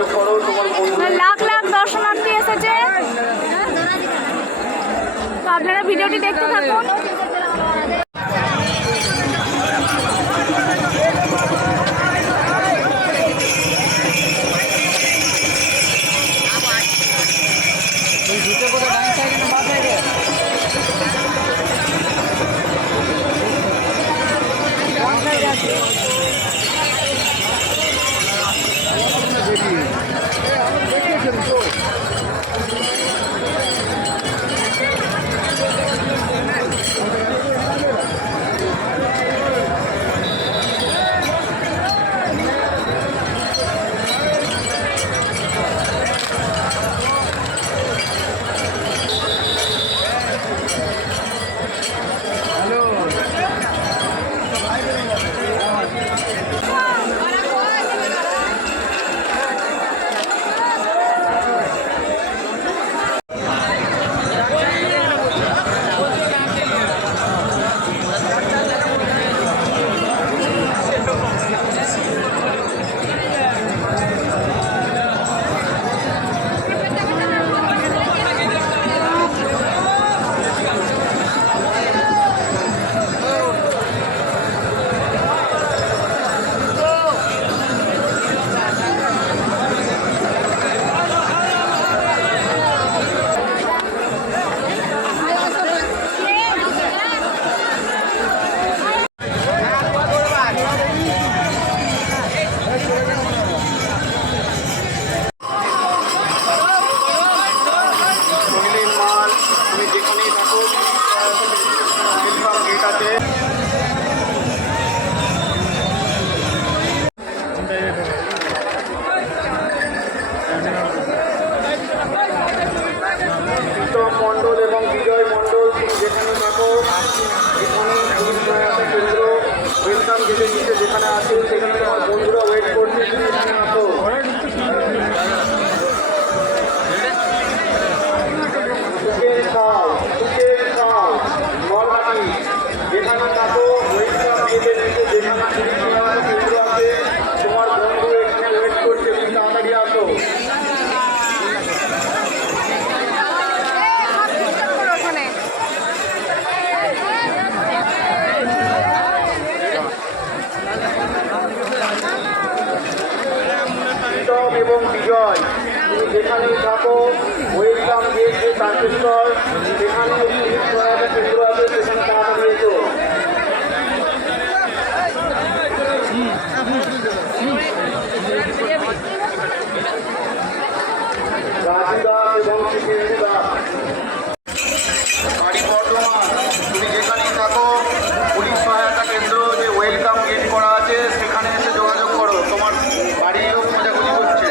যোগাযোগ করো তোমার বন্ধু। লাখ লাখ দর্শনার্থী এসেছে, তো আপনারা ভিডিওটি দেখতে থাকুন। মন্ডল এবং বিজয় মন্ডল, তুমি যেখানে থাকো এখানে কেন্দ্র ওয়েলকাম গেটে নিচে যেখানে আছে সেখানে তোমার বন্ধুরা ওয়েট করছে, তুমি এখানে আসো। চিকেন খাও, চিকেন খাও, নরমালি যেখানে থাকো ওয়েলকাম গেটে নিচে যেখানে কেন্দ্র আছে তোমার বন্ধু এখানে ওয়েট করছে, তুমি তাড়াতাড়ি আসো। এবং বিজয়, তুমি যেখানেই থাকো ওয়েলকাম গেট যে তারকেশ্বর সেখানে সহায়তা কেন্দ্র আছে সেখানে তাড়াতাড়ি এসো। রাজু দাস এবং শিখেন্দু দাস, বাড়ি বর্ধমান, তুমি যেখানেই থাকো পুলিশ সহায়তা কেন্দ্র যে ওয়েলকাম গেট করা আছে সেখানে এসে যোগাযোগ করো, তোমার বাড়ির লোক খোঁজাখুঁজি করছে।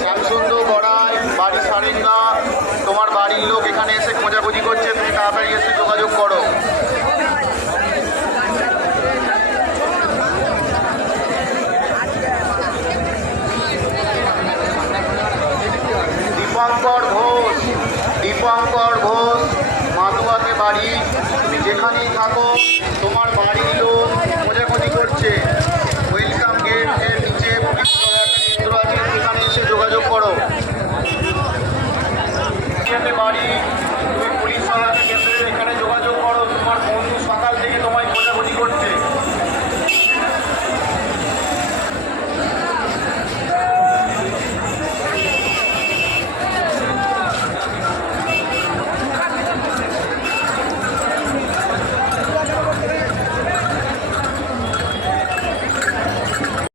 শ্যামসুন্দর গড়াই, বাড়ি সারেঙ্গা, তোমার বাড়ির লোক এখানে এসে খোঁজাখুঁজি করছে, তুমি তাড়াতাড়ি এসে যোগাযোগ করো। দীপঙ্কর ঘোষ মাতুয়াতে বাড়ি, তুমি যেখানেই থাকো তোমার বাড়ির লোক খোঁজাখুঁজি করছে, ওয়েলকাম গেট এর নিচে পুলিশ সহায়তা কেন্দ্র আছে সেখানে এসে যোগাযোগ করো। বাড়ি